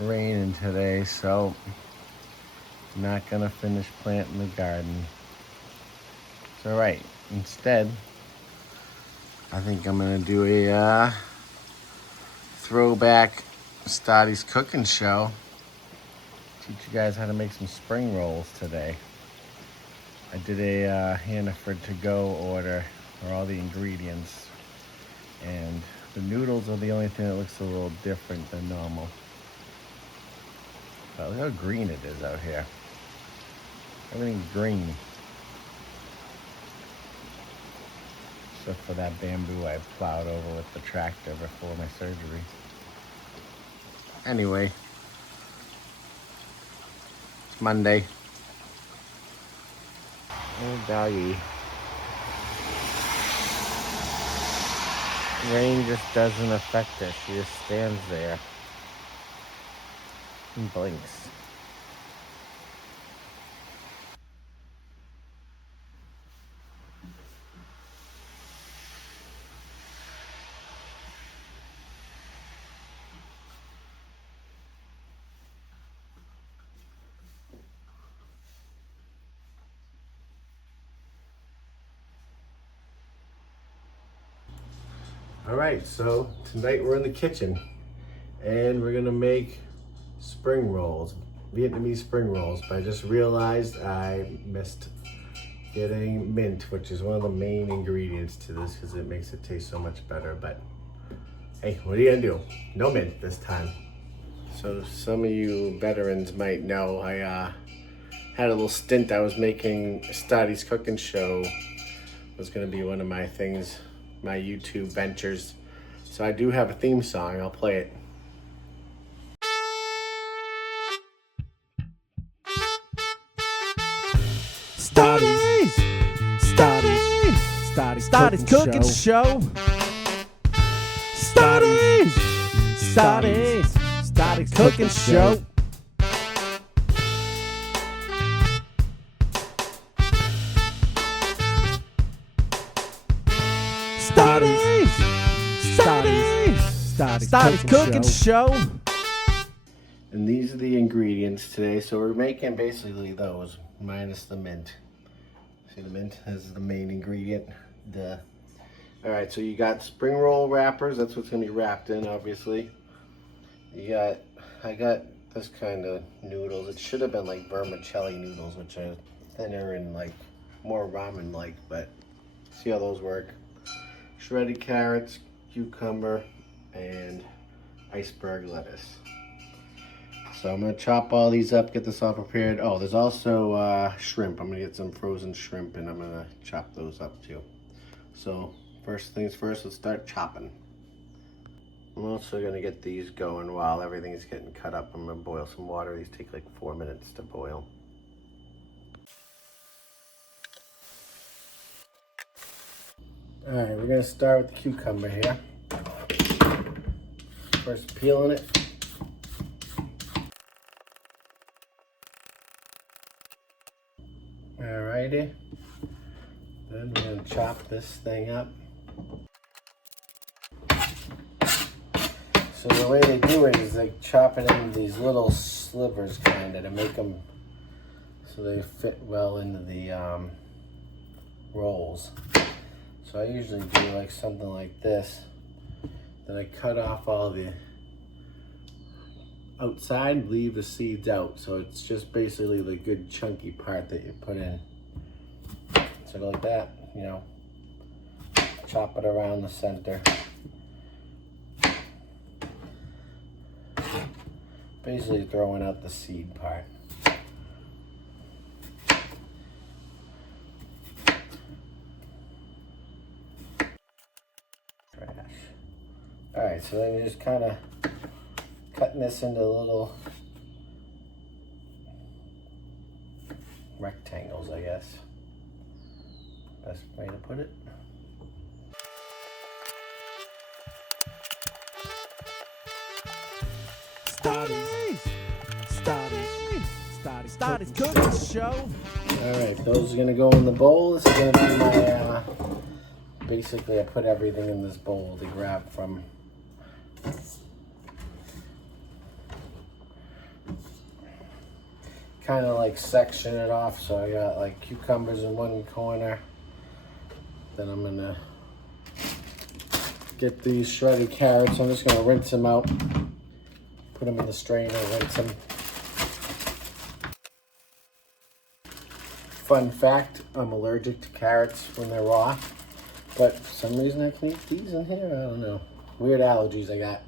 raining today, so I'm not gonna finish planting the garden. It's all right. Instead, I think I'm gonna do a throwback Stotty's cooking show. Teach you guys how to make some spring rolls today. I did a Hannaford to-go order for all the ingredients, and the noodles are the only thing that looks a little different than normal. But look how green it is out here. Everything's green. Except for that bamboo I plowed over with the tractor before my surgery. Anyway, it's Monday. Oh, doggy. Rain just doesn't affect her. She just stands there and blinks. All right, so tonight we're in the kitchen and we're gonna make spring rolls, Vietnamese spring rolls. But I just realized I missed getting mint, which is one of the main ingredients to this because it makes it taste so much better. But hey, what are you gonna do? No mint this time. So some of you veterans might know I had a little stint. I was making Stotty's cooking show. It was gonna be one of my things, my YouTube ventures. So I do have a theme song. I'll play it. Stotty's cooking show. Stotty's cooking show. Stotty's cooking show. And these are the ingredients today. So we're making basically those minus the mint. See the mint? This is the main ingredient. Duh. All right, so you got spring roll wrappers. That's what's gonna be wrapped in, obviously. I got this kind of noodles. It should have been like vermicelli noodles, which are thinner and like more ramen-like, but see how those work. Shredded carrots, cucumber, and iceberg lettuce. So I'm gonna chop all these up, get this all prepared. Oh, there's also shrimp. I'm gonna get some frozen shrimp and I'm gonna chop those up too. So first things first, let's start chopping. I'm also gonna get these going while everything's getting cut up. I'm gonna boil some water. These take like 4 minutes to boil. All right, we're gonna start with the cucumber here. First peeling it. Alrighty. Then we're gonna chop this thing up. So the way they do it is they chop it into these little slivers kind of to make them so they fit well into the rolls. So I usually do like something like this. Then I cut off all the outside, leave the seeds out. So it's just basically the good chunky part that you put in. So like that, you know, chop it around the center. Basically throwing out the seed part. Trash. All right, so then you're just kind of cutting this into little rectangles, I guess. Best way to put it. Stotty's cooking show. All right, those are gonna go in the bowl. This is gonna be my, basically I put everything in this bowl to grab from. kind of like section it off. So I got like cucumbers in one corner. Then I'm gonna get these shredded carrots. I'm just gonna rinse them out, put them in the strainer, rinse them. Fun fact, I'm allergic to carrots when they're raw, but for some reason I can eat these in here. I don't know. Weird allergies I got.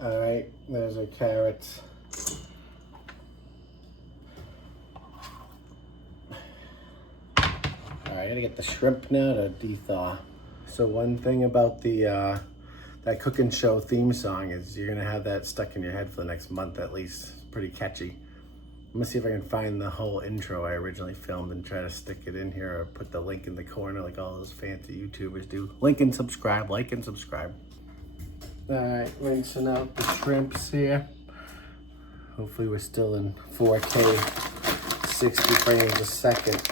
All right, there's our carrots. All right, I gotta get the shrimp now to de-thaw. So one thing about the that cooking show theme song is you're gonna have that stuck in your head for the next month at least. It's pretty catchy. I'm gonna see if I can find the whole intro I originally filmed and try to stick it in here or put the link in the corner like all those fancy YouTubers do. Link and subscribe, like and subscribe. All right, rinsing out the shrimps here. Hopefully we're still in 4K, 60 frames a second.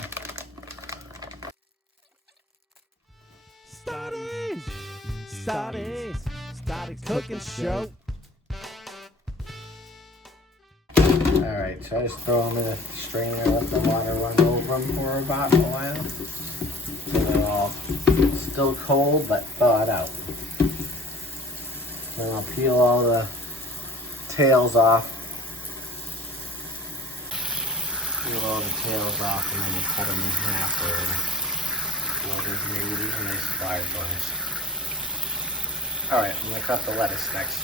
Stotty cooking show. All right, so I just throw them in a strainer, let the water run over them for about a while. So they're all still cold, but thawed out. Then I'll peel all the tails off. Peel all the tails off and then you cut them in half or quarters maybe, a nice wide bunch. All right, I'm gonna cut the lettuce next.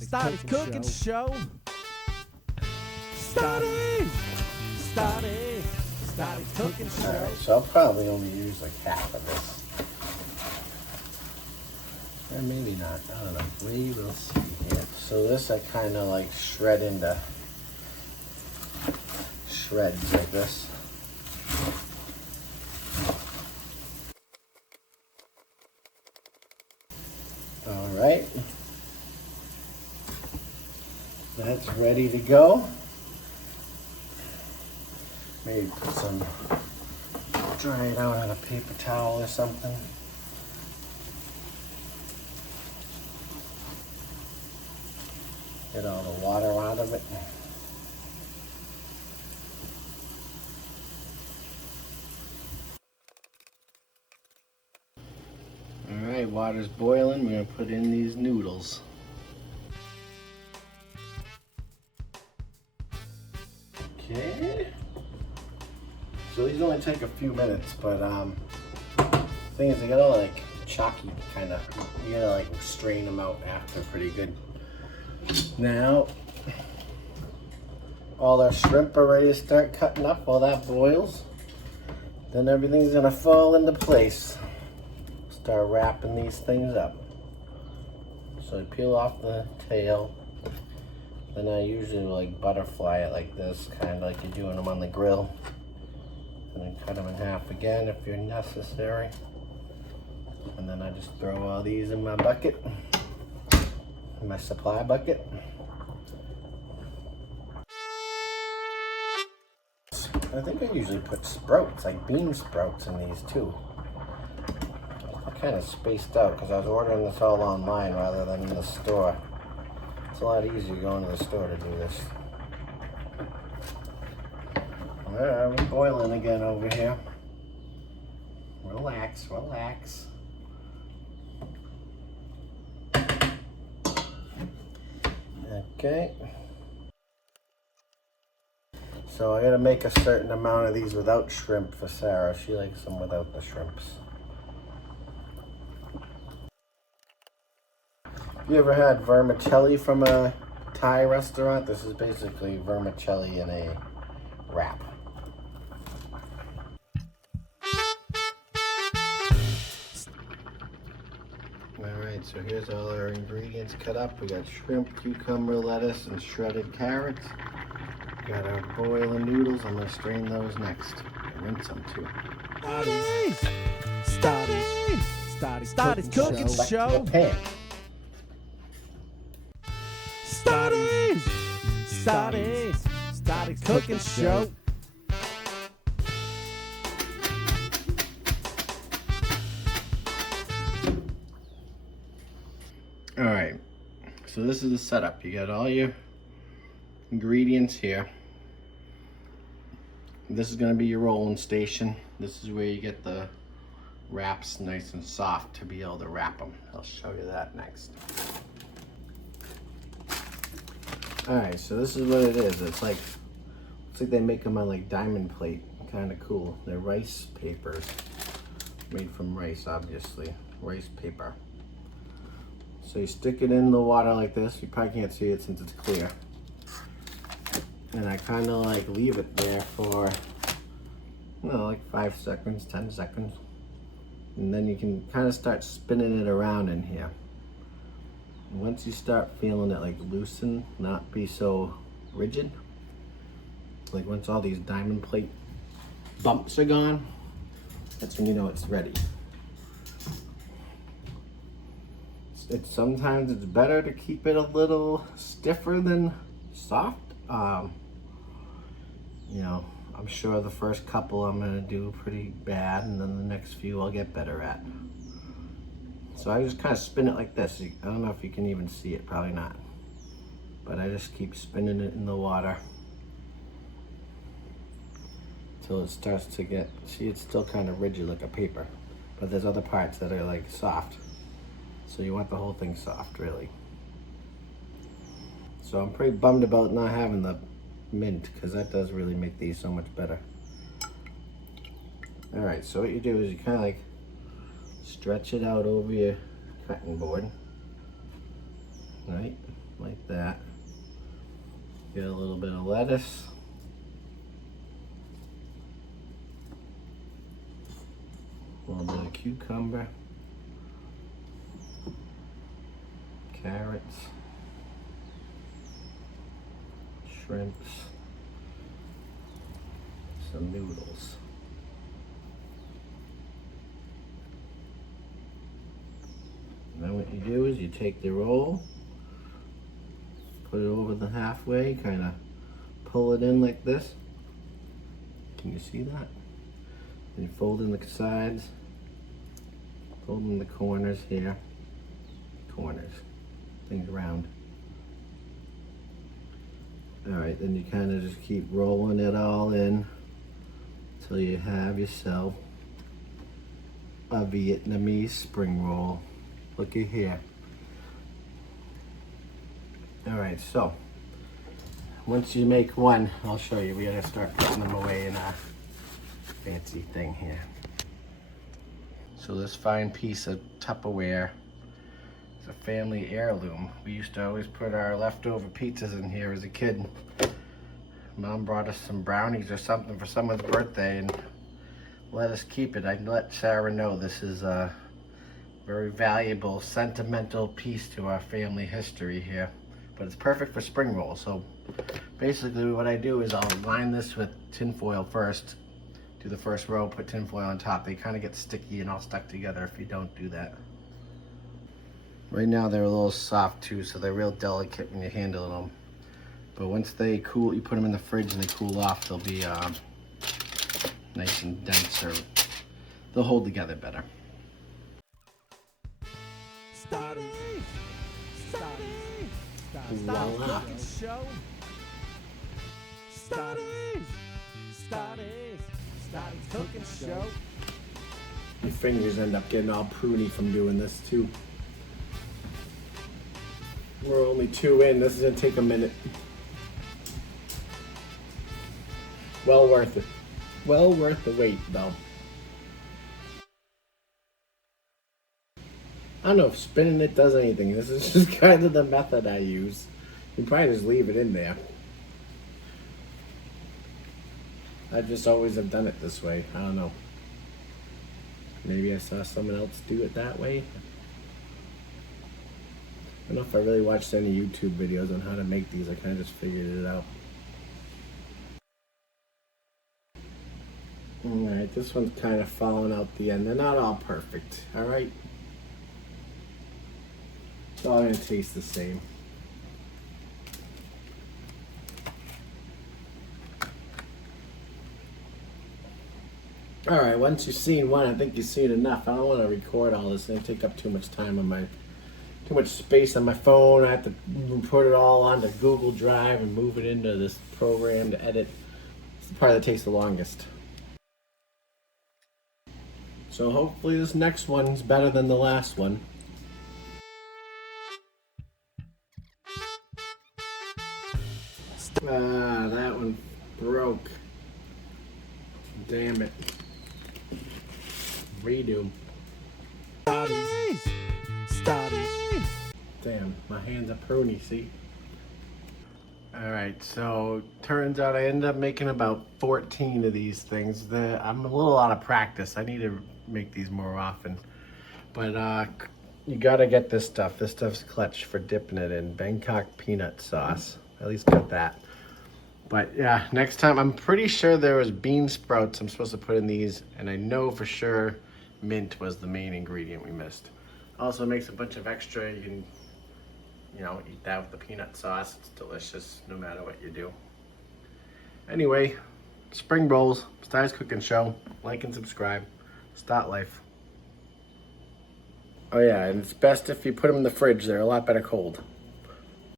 Stotty's cooking show. Stotty's cooking show. Alright, so I'll probably only use like half of this. Or maybe not, I don't know. We will see here. So this I kind of like shred into shreds like this. Alright. That's ready to go. Maybe put some, dry it out on a paper towel or something. Get all the water out of it. All right, water's boiling. We're gonna put in these noodles. Okay. So these only take a few minutes, but thing is they gotta like chalky kind of. You gotta like strain them out after pretty good. Now, all our shrimp are ready to start cutting up while that boils. Then everything's gonna fall into place. Start wrapping these things up. So I peel off the tail. Then I usually like butterfly it like this, kind of like you're doing them on the grill. And then cut them in half again if you're necessary. And then I just throw all these in my bucket, in my supply bucket. I think I usually put sprouts, like bean sprouts in these too. I kind of spaced out because I was ordering this all online rather than in the store. It's a lot easier going to the store to do this. Alright, we're boiling again over here. Relax, relax. Okay. So I gotta make a certain amount of these without shrimp for Sarah. She likes them without the shrimps. You ever had vermicelli from a Thai restaurant? This is basically vermicelli in a wrap. Alright, so here's all our ingredients cut up. We got shrimp, cucumber, lettuce, and shredded carrots. Got our boiling noodles. I'm gonna strain those next. And rinse them too. Stotty's cooking show. Pan. Stotty's cooking show. All right, so this is the setup. You got all your ingredients here. This is going to be your rolling station. This is where you get the wraps nice and soft to be able to wrap them. I'll show you that next. All right, so this is what it is. It's like they make them on like diamond plate. Kind of cool. They're rice papers, made from rice, obviously. Rice paper. So you stick it in the water like this. You probably can't see it since it's clear. And I kind of like leave it there for, like 5 seconds, 10 seconds. And then you can kind of start spinning it around in here. And once you start feeling it like loosen, not be so rigid, like once all these diamond plate bumps are gone, that's when you know it's ready. Sometimes it's better to keep it a little stiffer than soft. I'm sure the first couple I'm gonna do pretty bad, and then the next few I'll get better at. So I just kind of spin it like this. I don't know if you can even see it, probably not. But I just keep spinning it in the water until it starts to get, see, it's still kind of rigid like a paper, but there's other parts that are like soft. So you want the whole thing soft, really. So I'm pretty bummed about not having the mint, because that does really make these so much better. All right, so what you do is you kind of like stretch it out over your cutting board, right, like that. Get a little bit of lettuce. A little bit of cucumber. Carrots. Shrimps. Some noodles. And then what you do is you take the roll, put it over the halfway, kind of pull it in like this. Can you see that? And you fold in the sides, fold in the corners here. Corners, things around. All right, then you kind of just keep rolling it all in until you have yourself a Vietnamese spring roll. Looky here. All right, so once you make one, I'll show you. We gotta start putting them away in a fancy thing here. So this fine piece of Tupperware is a family heirloom. We used to always put our leftover pizzas in here as a kid. Mom brought us some brownies or something for someone's birthday and let us keep it. I let Sarah know this is a very valuable, sentimental piece to our family history here. But it's perfect for spring rolls. So basically what I do is I'll line this with tin foil first. Do the first row, put tin foil on top. They kind of get sticky and all stuck together if you don't do that. Right now they're a little soft too, so they're real delicate when you handle them. But once they cool, you put them in the fridge and they cool off, they'll be nice and dense, or they'll hold together better. Stotty! Voila. Cooking show. Stotty! Stotty's cooking show. Your fingers end up getting all pruny from doing this too. We're only 2 in. This is gonna take a minute. Well worth it. Well worth the wait, though. I don't know if spinning it does anything. This is just kind of the method I use. You probably just leave it in there. I just always have done it this way. I don't know. Maybe I saw someone else do it that way. I don't know if I really watched any YouTube videos on how to make these. I kind of just figured it out. Alright, this one's kind of falling out the end. They're not all perfect, alright? It's all going to taste the same. Alright, once you've seen one, I think you've seen enough. I don't want to record all this. It's going to take up too much time on my too much space on my phone. I have to put it all onto Google Drive and move it into this program to edit. It's the part that takes the longest. So hopefully this next one's better than the last one. Ah, that one broke. Damn it. Redo. Stotty. Damn, my hands are pruny, see? Alright, so turns out I ended up making about 14 of these things. I'm a little out of practice. I need to make these more often. But you gotta get this stuff. This stuff's clutch for dipping it in Bangkok peanut sauce. At least got that. But yeah, next time, I'm pretty sure there was bean sprouts I'm supposed to put in these, and I know for sure mint was the main ingredient we missed. Also makes a bunch of extra. You can, eat that with the peanut sauce. It's delicious no matter what you do. Anyway, spring rolls, Stotty's Cooking Show. Like and subscribe. Stott Life. Oh yeah, and it's best if you put them in the fridge. They're a lot better cold.